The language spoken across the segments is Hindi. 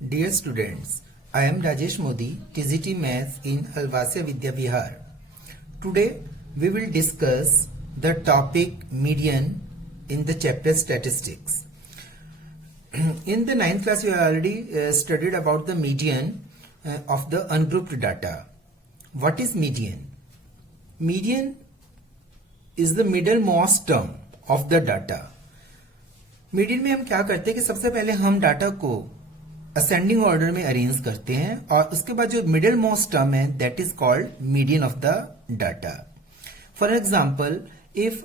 Dear students, I am Rajesh Modi, TGT Maths in Halwasya Vidya Vihar. Today we will discuss the topic median in the chapter statistics. In the 9th class, you have already studied about the median of the ungrouped data. What is median? Median is the middlemost term of the data. Median में हम क्या करते हैं कि सबसे पहले हम डाटा को असेंडिंग ऑर्डर में अरेंज करते हैं और उसके बाद जो मिडिल मोस्ट टर्म है that is called median of the data. For example, if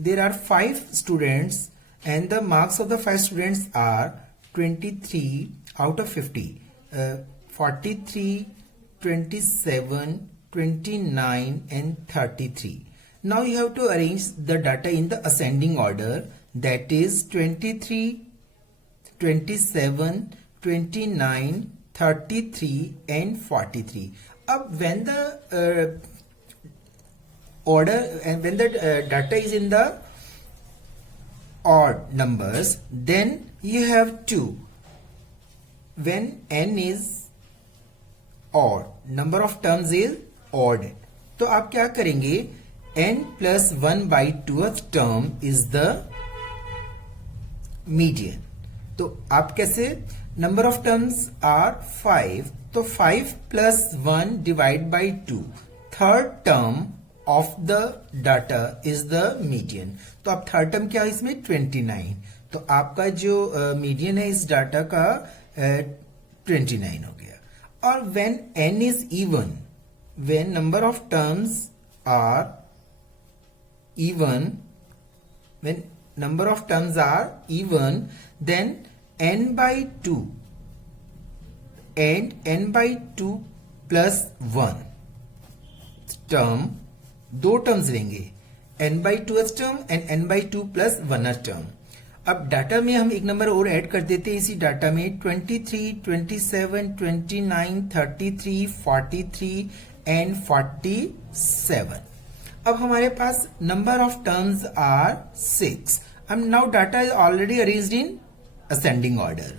there are 5 students and the marks of the 5 students are 23 out of 50, 43, 27, 29 and 33. Now you have to arrange the data in the ascending order, that is 23, 27, 29, 33 and 43. When the order and when the data is in the odd numbers, then you have to, when n is odd, number of terms is odd, तो आप क्या करेंगे, n plus 1 by 2th term is the median. तो आप कैसे, number of terms are 5, तो 5 plus 1 divide by 2, third term of the data is the median. तो अब third term क्या है इसमें, 29. तो आपका जो median है इस डाटा का 29 हो गया. और when n is even, when number of terms are even, when number of terms are even, then n by 2 and n by 2 plus 1 term, दो टर्म्स लेंगे, n by 2th term and n by 2 plus 1th term. अब डाटा में हम एक नंबर और ऐड कर देते हैं इसी डाटा में, 23, 27, 29, 33, 43 and 47. अब हमारे पास नंबर ऑफ टर्म्स आर 6. अब now data is already arranged in ascending order.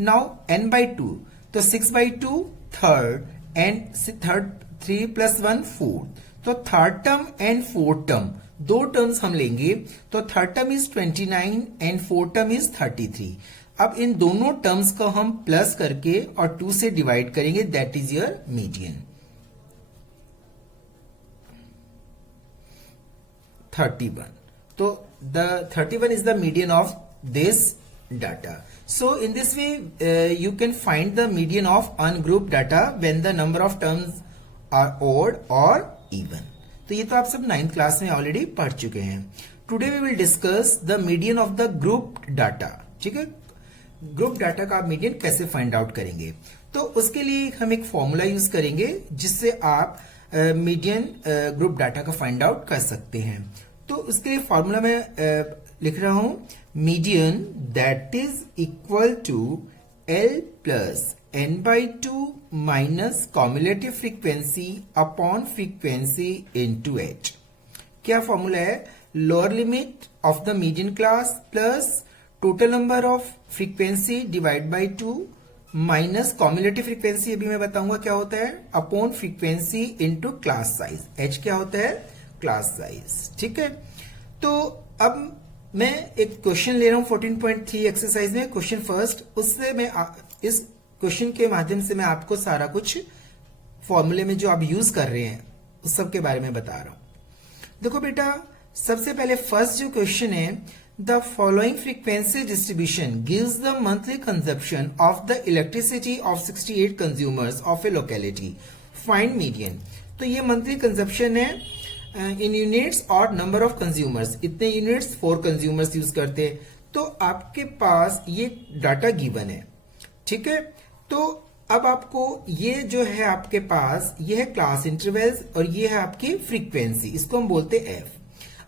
Now n by 2, तो 6 by 2 third and third 3 plus 1 4th. तो third term and fourth term दो टर्म्स हम लेंगे, तो third term is 29 and fourth term is 33. अब इन दोनों टर्म्स को हम प्लस करके और 2 से डिवाइड करेंगे, that is your median. 31. So the 31 is the median of this data. So in this way you can find the median of ungrouped data when the number of terms are odd or even. तो ये तो आप सब 9th क्लास में ऑलरेडी पढ़ चुके हैं. Today we will discuss the median of the grouped data. ठीक है, ग्रुप डाटा का आप मीडियन कैसे फाइंड आउट करेंगे. तो उसके लिए हम एक फॉर्मूला यूज करेंगे जिससे आप मीडियन ग्रुप डाटा का फाइंड आउट कर सकते हैं. तो उसके लिए फॉर्मूला में लिख रहा हूं, median that is equal to L plus n by 2 minus cumulative frequency upon frequency into h. क्या फॉर्मूला है, lower limit of the median class plus total number of frequency divide by 2 minus cumulative frequency, अभी मैं बताऊंगा क्या होता है, upon frequency into class size. h क्या होता है, क्लास साइज. ठीक है, तो अब मैं एक क्वेश्चन ले रहा हूं 14.3 एक्सरसाइज में, क्वेश्चन फर्स्ट. उससे मैं इस क्वेश्चन के माध्यम से मैं आपको सारा कुछ फॉर्मूले में जो आप यूज कर रहे हैं उस सब के बारे में बता रहा हूं. देखो बेटा, सबसे पहले फर्स्ट जो क्वेश्चन है, the following frequency distribution gives the monthly consumption of the electricity of 68 consumers of a locality. Find median. तो ये मंथली कंजप्शन है इन यूनिट्स और नंबर ऑफ कंज्यूमर्स. इतने यूनिट्स 4 कंज्यूमर्स यूज करते हैं. तो आपके पास ये डाटा गिवन है. ठीक है, तो अब आपको ये जो है आपके पास, ये है क्लास इंटरवल्स और ये है आपकी फ्रीक्वेंसी, इसको हम बोलते हैं f.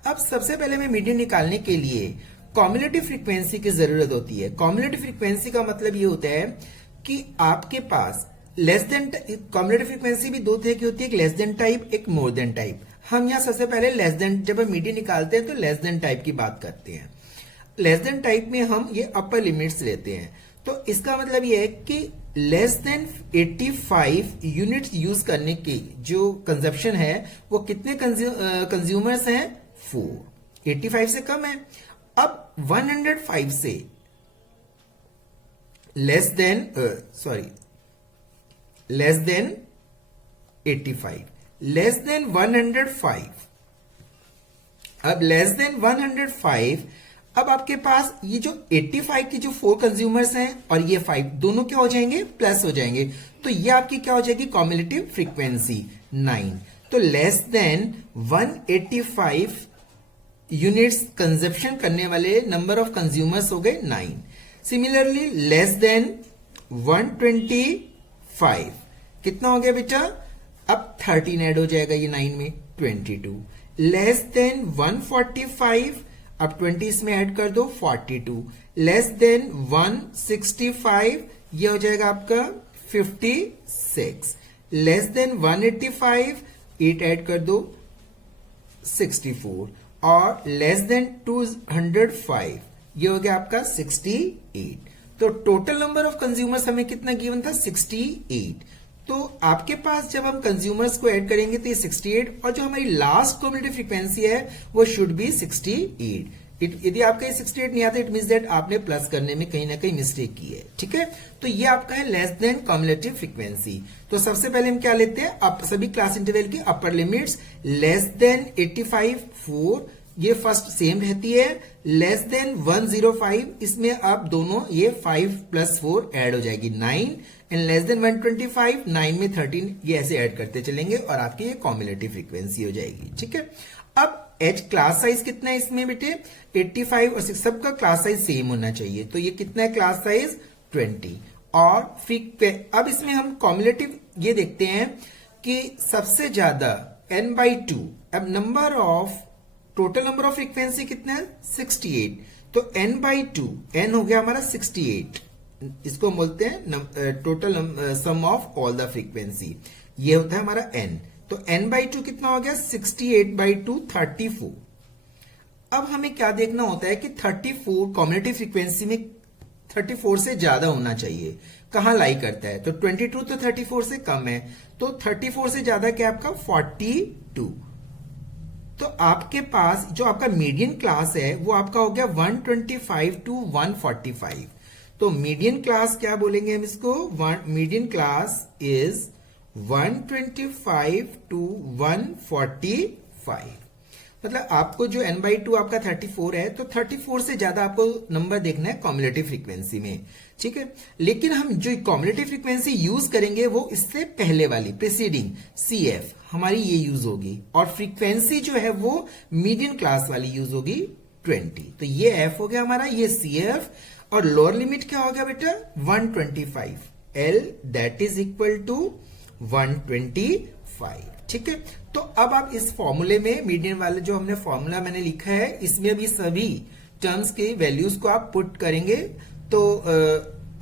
अब सबसे पहले मैं मीडियन निकालने के लिए कॉम्युलेटिव फ्रीक्वेंसी की जरूरत होती है. कॉम्युलेटिव फ्रीक्वेंसी का मतलब ये होता है कि आपके पास लेस देन, कॉम्युलेटिव फ्रीक्वेंसी भी दो तरह की होती है, एक लेस देन टाइप, एक मोर देन टाइप. हम यहाँ सबसे पहले लेस देन, जब हम मीडियन निकालते हैं तो लेस देन टाइप की बात करते हैं. लेस देन टाइप में हम ये अपर लिमिट्स लेते हैं. तो इसका मतलब ये है कि लेस देन 85 यूनिट्स यूज करने की जो कंजप्शन है वो कितने कंज्यूमर्स हैं? 4। 85 से कम है। अब 105 से लेस देन 85, लेस देन 105। अब लेस देन 105, अब आपके पास ये जो 85 की जो 4 कंज्यूमर्स हैं और ये 5 दोनों क्या हो जाएंगे? प्लस हो जाएंगे। तो ये आपकी क्या हो जाएगी? Cumulative frequency 9। तो लेस देन 185 यूनिट्स कंजप्शन करने वाले नंबर ऑफ कंज्यूमर्स हो गए 9। सिमिलरली लेस देन 125 कितना हो गया बेटा? अब 13 ऐड हो जाएगा ये 9 में, 22। लेस देन 145, अब 20 इसमें ऐड कर दो, 42। लेस देन 165, ये हो जाएगा आपका 56। लेस देन 185, 8 ऐड कर दो, 64। और लेस देन 205, ये हो गया आपका 68। तो टोटल नंबर ऑफ कंज्यूमर्स हमें कितना गिवन था? 68। तो आपके पास जब हम कंज्यूमर्स को ऐड करेंगे तो ये 68, और जो हमारी लास्ट कॉम्युलेटिव फ्रीक्वेंसी है वो शुड बी 68। यदि आपका ये 68 नहीं आता, इट मींस दैट आपने प्लस करने में कहीं ना कहीं मिस्टेक की है। ठीक है, तो ये आपका है लेस देन कॉम्युलेटिव फ्रीक्वेंसी। तो सबसे पहले हम क्या लेते हैं? आप सभी क्लास इंटरवल की अपर लिमिट्स। लेस देन 85 4, ये फर्स्ट सेम रहती है। लेस देन 105, इसमें आप दोनों ये 5 + 4 ऐड हो जाएगी 9। एंड लेस देन 125, 9 में 13, ये ऐसे ऐड करते चलेंगे और आपकी ये कॉम्युलेटिव फ्रीक्वेंसी हो जाएगी। ठीक है, अब एच क्लास साइज कितना है इसमें बेटे? 85 और 6 सबका क्लास साइज सेम होना चाहिए। तो ये कितना है क्लास साइज? 20। और अब इसमें हम कॉम्युलेटिव ये देखते हैं कि सबसे ज्यादा n/2। अब टोटल नंबर ऑफ फ्रीक्वेंसी कितना है? 68। तो n/2, n हो गया हमारा 68। इसको हम बोलते हैं total sum of all the frequency, ये होता है हमारा n। तो n/2 कितना हो गया? 68/2, 34। अब हमें क्या देखना होता है कि 34 कॉम्युलेटिव फ्रीक्वेंसी में 34 से ज्यादा होना चाहिए, कहां लाई करता है? तो 22 तो 34 से कम है, तो 34 से ज्यादा क्या आपका? 42। तो आपके पास जो आपका मीडियन क्लास है वो आपका हो गया 125 to 145। तो मीडियन क्लास क्या बोलेंगे हम इसको? Median class is 125 to 145। मतलब आपको जो n/2 आपका 34 है, तो 34 से ज्यादा आपको नंबर देखना है कॉम्युलेटिव फ्रीक्वेंसी में। ठीक है, लेकिन हम जो कॉम्युलेटिव फ्रीक्वेंसी यूज करेंगे वो इससे पहले वाली प्रीसीडिंग CF हमारी ये यूज होगी, और फ्रीक्वेंसी जो है वो मीडियन क्लास वाली यूज होगी 20। तो ये F हो गया हमारा, ये CF, और लोअर लिमिट क्या हो गया बेटा? 125। L that is equal to 125। ठीक है, तो अब आप इस फॉर्मूले में मीडियन वाले जो हमने फॉर्मूला मैंने लिखा है, इसमें भी सभी टर्म्स के वैल्यूज को आप पुट करेंगे तो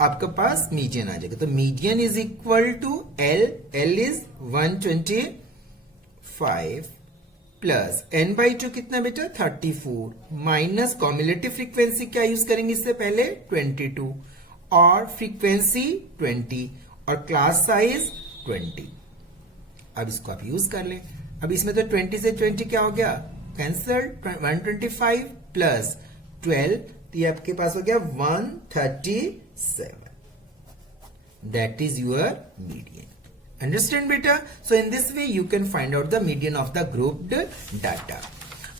आपके पास मीडियन आ जाएगा। तो median is equal to L is 125 plus n/2 कितना बेटा? 34 माइनस कॉम्युलेटिव फ्रीक्वेंसी क्या यूज करेंगे इससे पहले? 22, और फ्रीक्वेंसी 20, और क्लास साइज 20। अब इसको आप यूज कर लें। अब इसमें तो 20 से 20 क्या हो गया? कैंसल। 125 प्लस 12, तो ये आपके पास हो गया 137। That is your median. Understand बेटा? So in this way you can find out the median of the grouped data.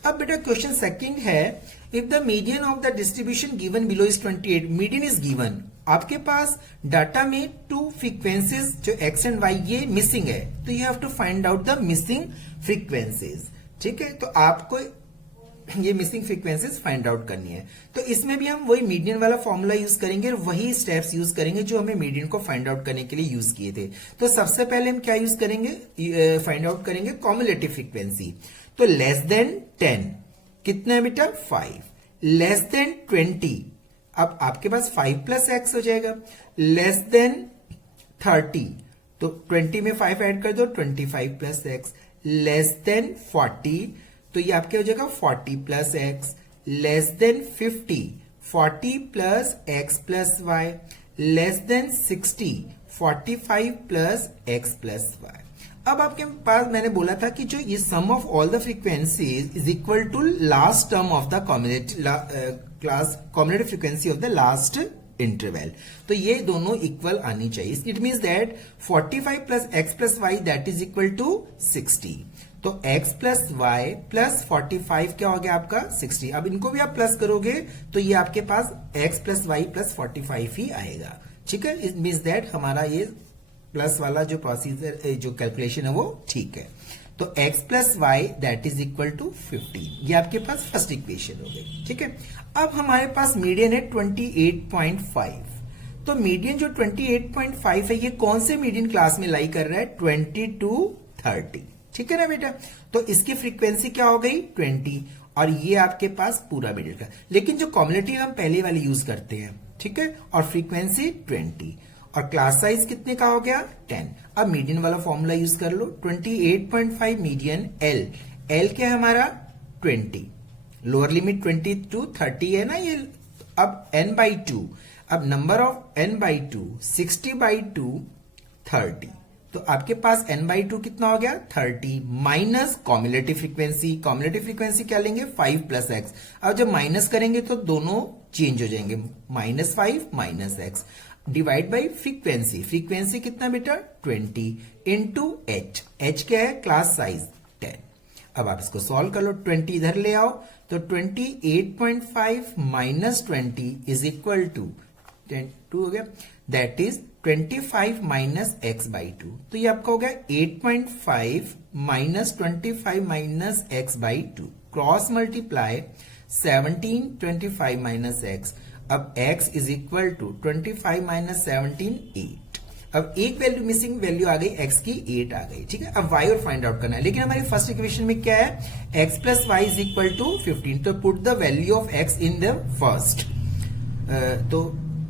अब बेटा क्वेश्चन सेकंड है, if the median of the distribution given below is 28, median is given. आपके पास डाटा में 2 फ्रीक्वेंसीज जो x एंड y ये मिसिंग है, तो you have to find out the missing frequencies. ठीक है, तो आपको ये मिसिंग फ्रीक्वेंसीज फाइंड आउट करनी है। तो इसमें भी हम वही मीडियन वाला फॉर्मूला यूज करेंगे और वही स्टेप्स यूज करेंगे जो हमें मीडियन को फाइंड आउट करने के लिए यूज किए थे। तो सबसे पहले हम क्या यूज करेंगे? फाइंड आउट करेंगे कॉम्युलेटिव फ्रीक्वेंसी। तो लेस देन 10 कितना है बेटा? 5। लेस देन 20, अब आपके पास 5 + x हो जाएगा। लेस देन 30, तो 20 में 5 ऐड कर दो, 25 + x। लेस देन 40, तो ये आपके हो जाएगा 40 + x। Less than 50, 40 + x + y। Less than 60, 45 plus x plus y. अब आपके पास मैंने बोला था कि जो ये sum of all the frequencies is equal to last term of the combinative frequency of the last interval. तो ये दोनों इक्वल आनी चाहिए। It means that 45 plus x plus y that is equal to 60। तो x प्लस वाई प्लस 45 क्या हो गया आपका 60। अब इनको भी आप प्लस करोगे तो ये आपके पास x प्लस वाई प्लस 45 ही आएगा। ठीक है, इट मीन्स दैट हमारा ये प्लस वाला जो प्रोसीजर जो कैलकुलेशन है वो ठीक है। तो x plus y that is equal to 15, ये आपके पास फर्स्ट इक्वेशन हो गई। ठीक है, अब हमारे पास मीडियन है 28.5। तो मीडियन जो 28.5 है ये कौन से मीडियन क्लास में लाई कर रहा है 20 to 30। ठीक है ना बेटा, तो इसकी फ्रीक्वेंसी क्या हो गई 20 और ये आपके पास पूरा मीडियन का। लेकिन जो कॉम्युलेटिव हम पहले वाली यूज करते हैं, ठीक है, और फ्रीक्वेंसी 20 और क्लास साइज कितने का हो गया 10। अब मीडियन वाला फॉर्मूला यूज कर लो 28.5 मीडियन एल क्या है हमारा 20, लोअर लिमिट 20 to 30 है ना ये। अब n by 2, अब number of n by 2 60 by 2 30। तो आपके पास n by 2 कितना हो गया 30 minus cumulative frequency. Cumulative frequency क्या लेंगे 5 प्लस एक्स। अब जब माइनस करेंगे तो दोनों चेंज हो जाएंगे, -5 minus x divide by frequency. Frequency कितना बेटा 20 इंटू एच क्या है क्लास साइज 10। अब आप इसको सॉल्व कर लो, 20 इधर ले आओ तो 28.5 माइनस 20 इज इक्वल टू 2 हो गया, that is 25 minus x by 2। तो ये आपका हो गया 8.5 minus 25 minus x by 2 cross multiply 17 25 minus x. अब x is equal to 25 minus 17 8। अब एक वैल्यू मिसिंग वैल्यू आ गई x की 8 आ गई। ठीक है, अब y और फाइंड आउट करना है। लेकिन हमारी फर्स्ट इक्वेशन में क्या है x plus y is equal to 15। तो put the value of x in the first. तो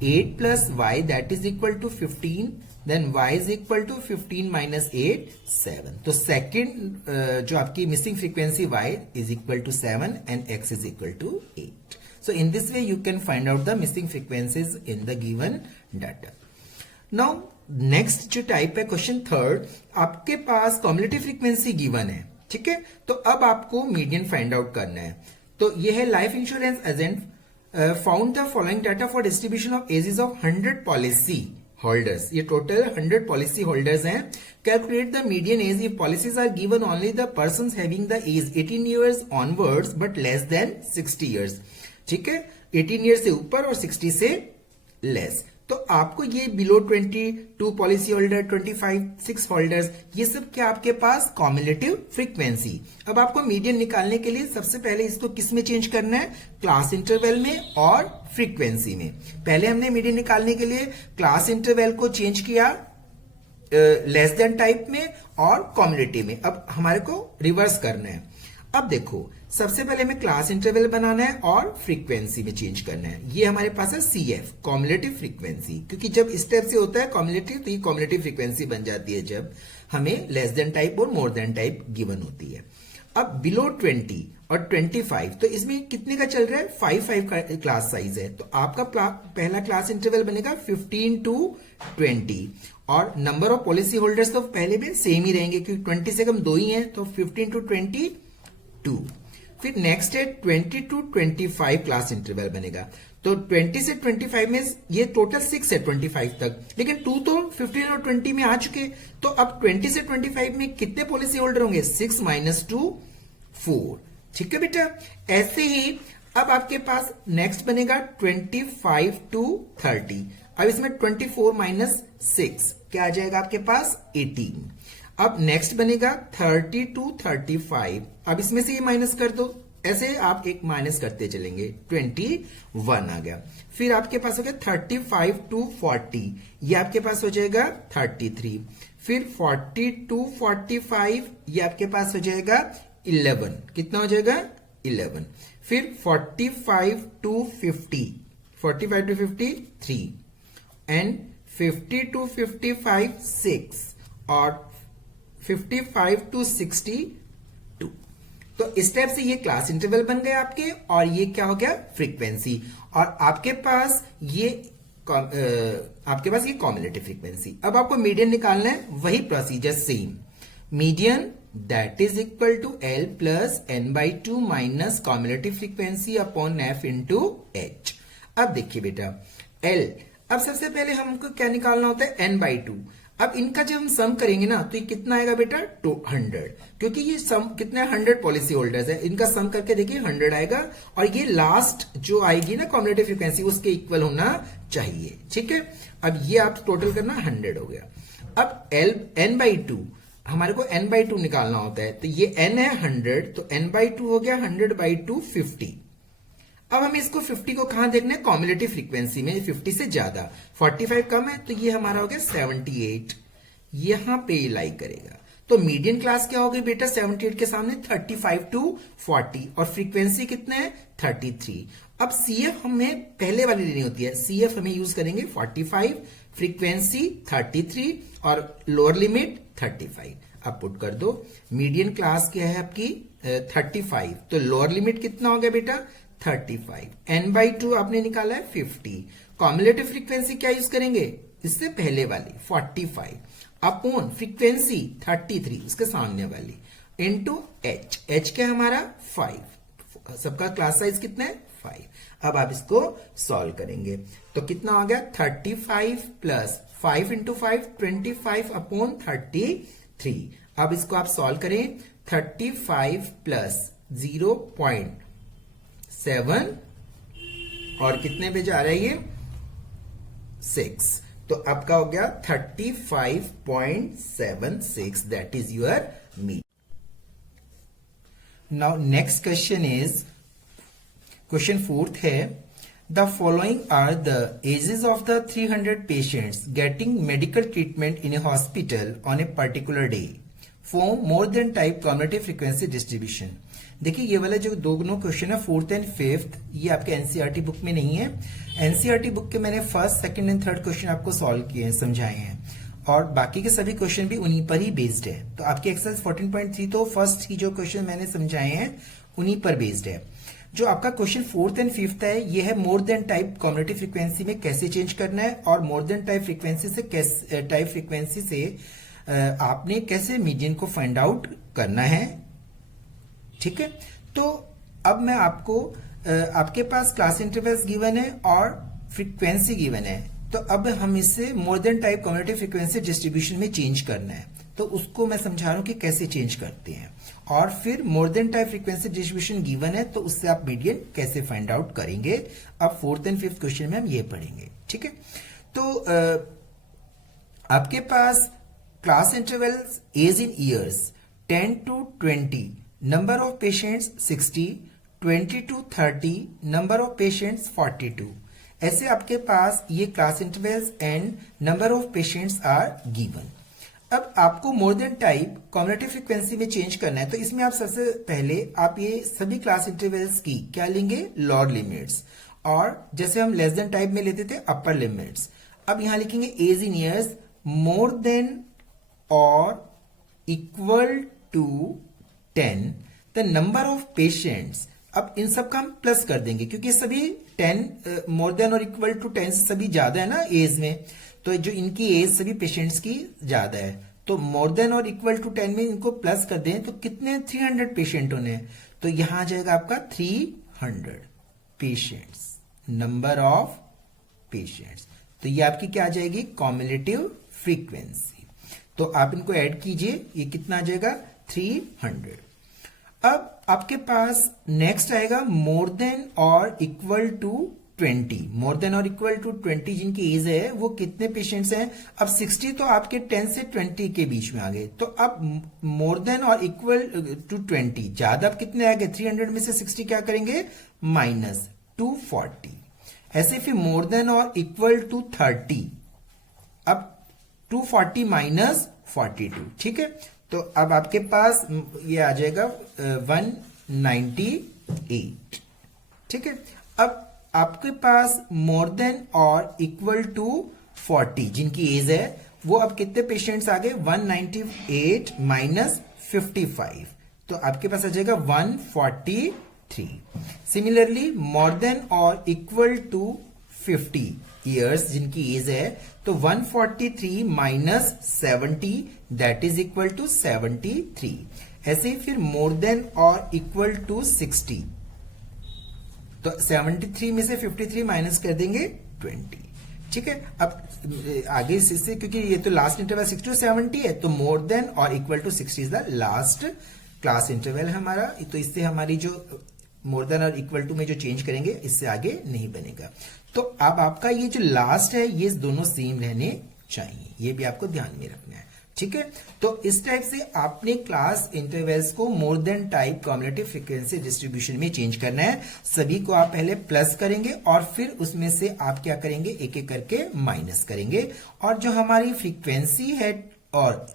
8 plus y that is equal to 15, then y is equal to 15 minus 8 7। तो सेकेंड जो आपकी missing frequency y is equal to 7 and x is equal to 8। So in this way you can find out the missing frequencies in the given data. Now next जो टाइप है क्वेश्चन थर्ड, आपके पास कॉम्युलेटिव फ्रीक्वेंसी गिवन है। ठीक है, तो अब आपको मीडियन फाइंड आउट करना है। तो ये है life insurance agent found the following data for distribution of ages of 100 policy holders. ये टोटल 100 पॉलिसी होल्डर्स हैं। Calculate the median age if policies are given only the persons having the age 18 years onwards but less than 60 years। ठीक है, 18 ईयर से ऊपर और 60 से लेस। तो आपको ये बिलो 22 पॉलिसी होल्डर 25 6 होल्डर्स ये सब क्या आपके पास कॉम्युलेटिव फ्रीक्वेंसी। अब आपको मीडियन निकालने के लिए सबसे पहले इसको किस में चेंज करना है क्लास इंटरवल में और फ्रीक्वेंसी में। पहले हमने मीडियन निकालने के लिए क्लास इंटरवल को चेंज किया लेस देन टाइप में और कॉम्युलेटिव में। अब हमारे को रिवर्स करना है। अब देखो सबसे पहले हमें क्लास इंटरवल बनाना है और फ्रीक्वेंसी में चेंज करना है। ये हमारे पास है CF कॉम्युलेटिव फ्रीक्वेंसी, क्योंकि जब इस टाइप से होता है कॉम्युलेटिव तो ये कॉम्युलेटिव फ्रीक्वेंसी बन जाती है जब हमें लेस देन टाइप और मोर देन टाइप गिवन होती है। अब बिलो 20 और 25 तो इसमें कितने का चल रहा है 5 का क्लास साइज है। तो आपका पहला क्लास इंटरवल बनेगा 15 to 20 और नंबर ऑफ पॉलिसी होल्डर्स तो पहले भी सेम ही रहेंगे क्योंकि 20 से कम 2 ही है। तो 15 to 22। फिर नेक्स्ट है 20 to 25 क्लास इंटरवल बनेगा। तो 20 से 25 में ये टोटल 6 है 25 तक, लेकिन 2 तो 15 और 20 में आ चुके। तो अब 20 से 25 में कितने पॉलिसी होल्डर होंगे 6 माइनस 2 4। ठीक है बेटा, ऐसे ही अब आपके पास नेक्स्ट बनेगा 25 to 30। अब इसमें 24 माइनस 6 क्या आ जाएगा आपके पास 18। अब नेक्स्ट बनेगा 30 to 35। अब इसमें से ये माइनस कर दो, ऐसे आप एक माइनस करते चलेंगे 21 आ गया। फिर आपके पास हो गया 35 to 40, ये आपके पास हो जाएगा 33। फिर 40 to 45 ये आपके पास हो जाएगा 11। कितना हो जाएगा 11। फिर 45 to 50, 45 to 50 3 एंड 50 to 55 6 और 55 to 62। तो इस टाइप से ये क्लास इंटरवल बन गए आपके और ये क्या हो गया फ्रीक्वेंसी। और आपके पास ये आपके पास ये कॉम्युलेटिव फ्रीक्वेंसी। अब आपको मीडियन निकालना है, वही procedure same. Median that is equal to L plus n by two minus cumulative frequency upon F into H. अब देखिए बेटा एल, अब सबसे पहले हमको क्या निकालना होता है, एन बाई टू। अब इनका जब हम सम करेंगे ना तो ये कितना आएगा बेटा 200, क्योंकि ये सम कितने 100 पॉलिसी होल्डर्स है, इनका सम करके देखिए 100 आएगा और ये लास्ट जो आएगी ना कॉम्युलेटिव फ्रीक्वेंसी उसके इक्वल होना चाहिए। ठीक है, अब ये आप टोटल करना 100 हो गया। अब एल एन बाई टू, हमारे को एन बाई टू निकालना होता है, तो ये एन है 100, तो एन बाई टू हो गया 100 बाई टू 50। अब हमें इसको 50 को कहां देखना है, कॉम्युलेटिव फ्रीक्वेंसी में, 50 से ज्यादा, 45 कम है तो ये हमारा हो गया 78, यहां पे लाई करेगा। तो मीडियन क्लास क्या हो गई बेटा 78 के सामने 35 टू 40 और फ्रीक्वेंसी कितने है 33। अब सीएफ हमें पहले वाली लेनी होती है, सीएफ हमें यूज करेंगे 45, फ्रीक्वेंसी 33 और लोअर लिमिट 35। अब पुट कर दो, मीडियन क्लास क्या है आपकी 35, तो लोअर लिमिट कितना हो गया बेटा 35, एन बाई टू आपने निकाला है 50, कॉम्युलेटिव फ्रीक्वेंसी क्या यूज करेंगे इससे पहले वाली 45 अपॉन फ्रीक्वेंसी 33 उसके सामने वाली इनटू एच, एच क्या हमारा 5, सबका क्लास साइज कितना है 5। अब आप इसको सॉल्व करेंगे तो कितना हो गया 35 प्लस 5 इंटू 5 25 अपॉन 33। अब इसको आप सॉल्व करें, 35 प्लस 0.7 और कितने पे जा रहा है ये 6, तो आपका हो गया 35.76, that is your mean. Now next question is, question 4th है, the following are the ages of the 300 patients getting medical treatment in a hospital on a particular day for more than type cumulative frequency distribution. देखिए ये वाला जो दोनों क्वेश्चन है 4th एंड 5th, ये आपके एनसीईआरटी बुक में नहीं है। एनसीईआरटी बुक के मैंने 1st, 2nd and 3rd question आपको सॉल्व किए हैं, समझाए हैं, और बाकी के सभी क्वेश्चन भी उन्हीं पर ही बेस्ड है। तो आपकी एक्सरसाइज 14.3 तो फर्स्ट ही जो क्वेश्चन मैंने समझाए हैं उन्हीं पर बेस्ड है। जो आपका क्वेश्चन 4th एंड 5th है, ये है मोर देन टाइप कॉम्युलेटिव फ्रीक्वेंसी में कैसे चेंज करना है और मोर देन टाइप फ्रीक्वेंसी से आपने कैसे मीडियन को फाइंड आउट करना है। ठीक है, तो अब मैं आपको आपके पास क्लास इंटरवल्स गिवन है और फ्रीक्वेंसी गिवन है, तो अब हम इससे मोर than type cumulative frequency distribution में चेंज करना है, तो उसको मैं समझा रहा हूं कि कैसे चेंज करते हैं। और फिर more than type frequency distribution given है तो उससे आप मीडियन कैसे फाइंड आउट करेंगे। अब 4th एंड 5th क्वेश्चन में हम ये पढ़ेंगे। ठीक है, तो आपके पास class intervals age in years 10 to 20, number of patients 60, 20 to 30, number of patients 42। ऐसे आपके पास ये class intervals and number of patients are given. अब आपको more than type cumulative frequency में चेंज करना है, तो इसमें आप सबसे पहले आप ये सभी क्लास इंटरवल्स की क्या लेंगे, लोअर लिमिट्स, और जैसे हम लेस देन टाइप में लेते थे अपर लिमिट्स। अब यहां लिखेंगे age in years more than और equal to 10 the number of patients. अब इन सब का हम प्लस कर देंगे क्योंकि सभी 10 मोर देन और इक्वल टू 10 से सभी ज्यादा है ना एज में, तो जो इनकी एज सभी पेशेंट्स की ज्यादा है, तो मोर देन और इक्वल टू 10 में इनको प्लस कर दें तो कितने 300 पेशेंट होने, तो यहां आ जाएगा आपका 300 पेशेंट्स, नंबर ऑफ पेशेंट्स। तो ये आपकी क्या आ जाएगी, कॉम्युलेटिव फ्रीक्वेंसी। तो आप इनको ऐड कीजिए, ये कितना आ जाएगा 300। अब आपके पास नेक्स्ट आएगा मोर देन और इक्वल टू 20, मोर देन और इक्वल टू 20 जिनकी एज है वो कितने पेशेंट्स हैं। अब 60 तो आपके 10 से 20 के बीच में आ गए, तो अब मोर देन और इक्वल टू 20 ज्यादा अब कितने आ गए, 300 में से 60 क्या करेंगे माइनस 240। ऐसे फिर मोर देन और इक्वल टू 30, अब 240 माइनस 42। ठीक है, तो अब आपके पास ये आ जाएगा 198। ठीक है, अब आपके पास मोर देन और इक्वल टू 40 जिनकी एज है वो अब कितने पेशेंट्स आ गए, 198 माइनस 55, तो आपके पास आ जाएगा 143। सिमिलरली मोर देन और इक्वल टू 50 ईयर्स जिनकी एज है, तो 143 minus 70 that is equal to 73। ऐसे ही फिर मोर देन और इक्वल टू 60, तो 73 में से 53 माइनस कर देंगे 20। ठीक है, अब आगे इससे क्योंकि ये तो लास्ट इंटरवल 60 टू 70 है, तो मोर देन और equal to 60 is the last class interval है हमारा। तो इससे हमारी जो मोर देन और इक्वल टू में जो चेंज करेंगे इससे आगे नहीं बनेगा। तो अब आपका ये जो लास्ट है ये दोनों सेम रहने चाहिए, ये भी आपको ध्यान में रखना है। ठीक है, तो इस टाइप से आपने क्लास इंटरवल्स को मोर than type cumulative frequency distribution में चेंज करना है। सभी को आप पहले प्लस करेंगे और फिर उसमें से आप क्या करेंगे, एक एक करके माइनस करेंगे, और जो हमारी फ्रीक्वेंसी है और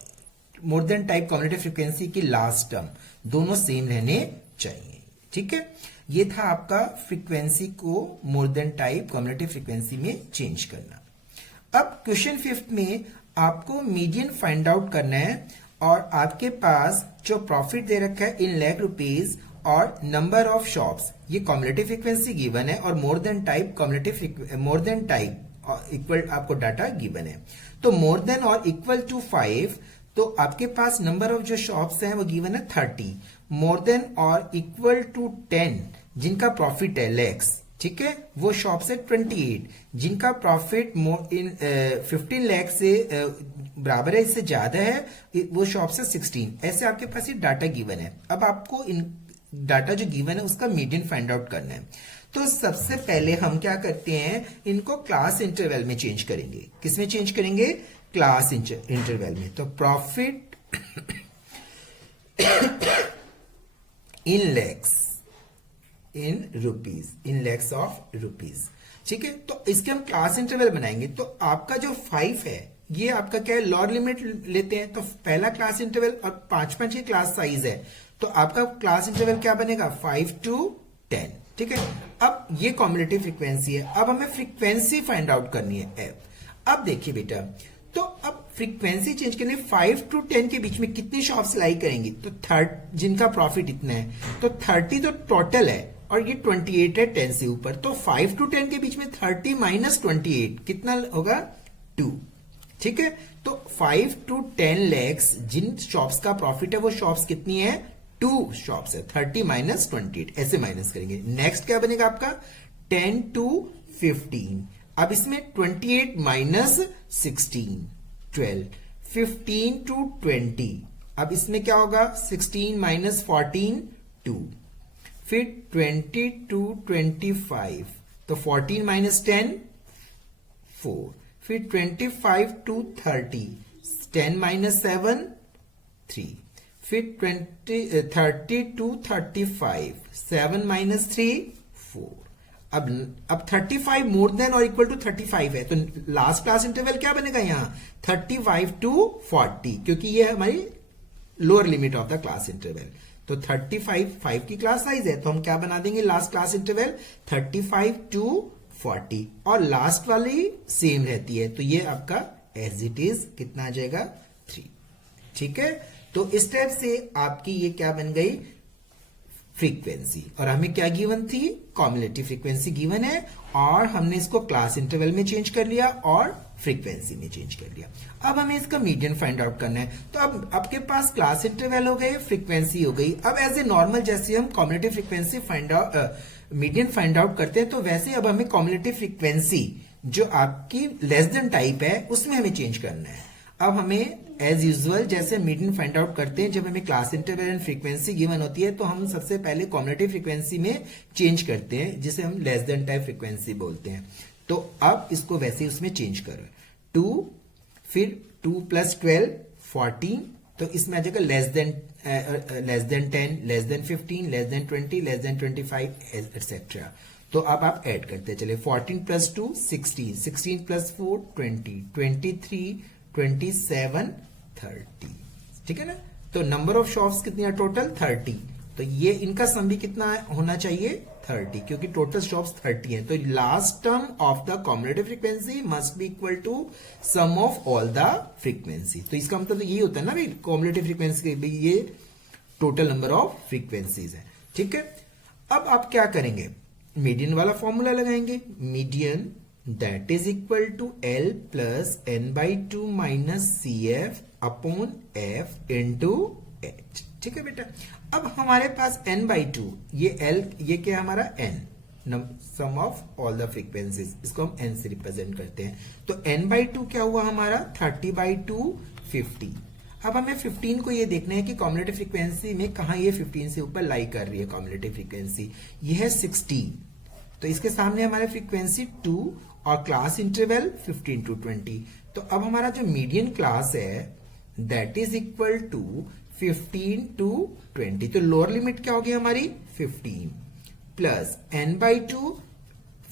मोर देन टाइप कम्युलेटिव फ्रीक्वेंसी की लास्ट टर्म दोनों सेम रहने चाहिए। ठीक है, ये था आपका फ्रीक्वेंसी को मोर देन टाइप कम्युलेटिव फ्रीक्वेंसी में चेंज करना। अब क्वेश्चन 5 में आपको मीडियन फाइंड आउट करना है, और आपके पास जो प्रॉफिट दे रखा है इन लाख रुपीज और नंबर ऑफ शॉप्स, ये कम्युलेटिव फ्रीक्वेंसी गिवन है, और मोर देन टाइप कम्युलेटिव मोर देन टाइप इक्वल आपको डाटा गिवन है। तो मोर देन और इक्वल टू 5, तो आपके पास नंबर ऑफ जो शॉप्स हैं वो गिवन है 30, मोर देन और इक्वल टू 10 जिनका प्रॉफिट है लैक्स, ठीक है, वो शॉप्स है 28 जिनका प्रॉफिट इन 15 लाख से बराबर है, इससे ज्यादा है, वो शॉप्स है 16। ऐसे आपके पास ये डाटा गिवन है। अब आपको इन डाटा जो गिवन है उसका मीडियन फाइंड आउट करना है। तो सबसे पहले हम क्या करते हैं, इनको क्लास इंटरवल में चेंज करेंगे। किसमें चेंज करेंगे, क्लास इंटरवल में। तो profit in lakhs in rupees, in lakhs of rupees. ठीक है, तो इसके हम क्लास इंटरवल बनाएंगे। तो आपका जो 5 है ये आपका क्या है, लोअर लिमिट लेते हैं, तो पहला क्लास इंटरवल और 5 की क्लास साइज है, तो आपका क्लास इंटरवल क्या बनेगा, 5 to 10। ठीक है, अब ये कम्युलेटिव फ्रीक्वेंसी है। अब हमें फ्रीक्वेंसी फाइंड आउट करनी है। अब देखिए बेटा, तो अब फ्रीक्वेंसी चेंज करने 5 to 10 के बीच में कितनी शॉप्स लाई करेंगी, तो 30 जिनका प्रॉफिट इतना है, तो 30 तो टोटल है और ये 28 है 10 से ऊपर, तो 5 to 10 के बीच में 30 माइनस 28 कितना होगा, 2। ठीक है, तो 5 to 10 लैक्स जिन शॉप्स का प्रॉफिट है वो शॉप्स कितनी है, 2 शॉप्स है, 30 माइनस 28 ऐसे माइनस करेंगे। नेक्स्ट क्या बनेगा आपका, 10 to 15। अब इसमें 28 माइनस 16 12, 15 to 20। अब इसमें क्या होगा, 16 माइनस 14 2, फिर 20 to 25, तो 14 माइनस 10 4, फिर 25 to 30, 10 माइनस 7 3, फिर 30 to 35, 7 माइनस 3 4। अब 35 मोर देन और इक्वल टू 35 है, तो लास्ट क्लास इंटरवल क्या बनेगा यहाँ, 35 to 40, क्योंकि ये हमारी lower limit of the class interval. तो 35 5 की क्लास साइज है, तो हम क्या बना देंगे लास्ट क्लास इंटरवल 35 to 40, और लास्ट वाली सेम रहती है, तो ये आपका एज इट इज कितना आ जाएगा, 3। ठीक है, तो इस टाइप से आपकी ये क्या बन गई, फ्रीक्वेंसी। और हमें क्या गिवन थी, कम्युलेटिव फ्रीक्वेंसी गिवन है, और हमने इसको क्लास इंटरवल में चेंज कर लिया और फ्रीक्वेंसी में चेंज कर लिया। अब हमें इसका मीडियन फाइंड आउट करना है। तो अब आपके पास क्लास इंटरवल हो गए, फ्रीक्वेंसी हो गई। अब एज ए नॉर्मल जैसे हम cumulative frequency median find out करते हैं, तो वैसे अब हमें कम्युलेटिव फ्रीक्वेंसी जो आपकी लेस देन टाइप है उसमें हमें चेंज करना है। अब हमें एज यूजुअल जैसे मीडियन फाइंड आउट करते हैं, जब हमें class interval and frequency given होती है, तो हम सबसे पहले कम्युलेटिव फ्रीक्वेंसी में चेंज करते हैं, जिसे हम लेस देन टाइप फ्रीक्वेंसी बोलते हैं। तो अब इसको वैसे ही उसमें चेंज करो, 2, फिर 2 + 12 14, तो इसमें आ जाएगा less than 10, less than 15, less than 20, less than 25 etcetera. तो अब आप ऐड करते चले, 14 + 2 16, 16 + 4 20, 23 27 30। ठीक है ना, तो नंबर ऑफ शॉप्स कितनी है टोटल, 30। तो ये इनका सम भी कितना होना चाहिए, 30, क्योंकि टोटल शॉप्स 30 हैं। तो last term of the cumulative frequency must be equal to sum of all the frequency. तो इसका मतलब ये होता है ना भाई, कम्युलेटिव फ्रीक्वेंसी भी ये टोटल नंबर ऑफ फ्रीक्वेंसीज है। ठीक है, अब आप क्या करेंगे, मीडियन वाला फॉर्मूला लगाएंगे, median that is equal to L plus n/2 minus CF upon F into H। ठीक है बेटा, अब हमारे पास n/2, ये L, ये क्या है हमारा n, sum of all the frequencies, इसको हम n से रिप्रेजेंट करते हैं। तो n/2 क्या हुआ हमारा 30/2 50। अब हमें 15 को ये देखना है कि कॉम्युलेटिव फ्रीक्वेंसी में कहां ये 15 से ऊपर लाई कर रही है कॉम्युलेटिव फ्रीक्वेंसी, ये है 16। तो इसके सामने हमारे फ्रीक्वेंसी 2 और क्लास इंटरवल 15 to 20। तो अब हमारा जो मीडियन क्लास है that is equal to 15 to 20। तो लोअर लिमिट क्या होगी हमारी 15 प्लस n/2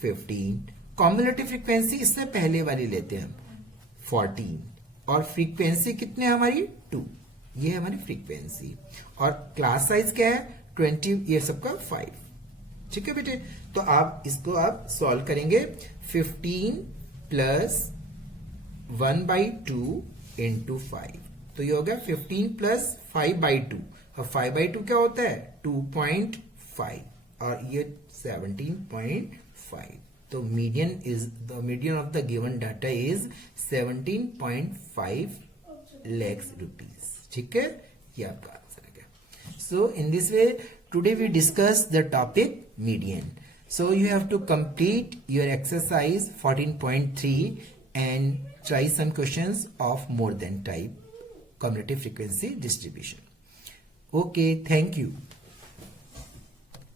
15, कॉम्युलेटिव फ्रीक्वेंसी इससे पहले वाली लेते हैं हम 14, और फ्रीक्वेंसी कितने हमारी 2, ये है हमारी फ्रीक्वेंसी, और क्लास साइज क्या है 20, ये सबका 5। ठीक है बेटे, तो आप इसको आप सॉल्व करेंगे 15 प्लस 1/2 इंटू 5, तो ये हो गया 15 प्लस 5/2, और 5/2 क्या होता है 2.5, और ये 17.5। तो median is the median of the given data is 17.5 lakhs rupees। ठीक है, ये आपका आंसर है। So in this way today we discuss the topic median. So you have to complete your exercise 14.3 and try some questions of more than type cumulative frequency distribution. Okay, thank you.